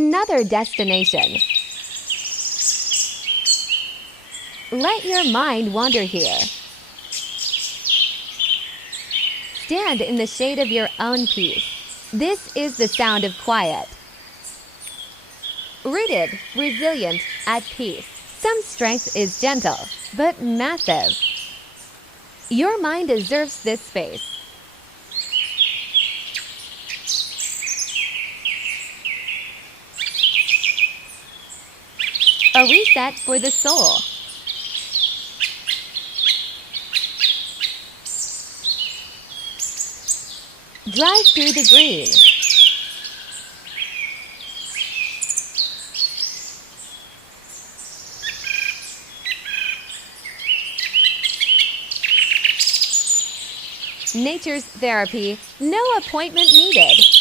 another destination. Let your mind wander here. Stand in the shade of your own peace. This is the sound of quiet. Rooted, resilient, at peace. Some strength is gentle, but massive. Your mind deserves this space. A reset for the soul. Drive through the green. Nature's therapy, no appointment needed.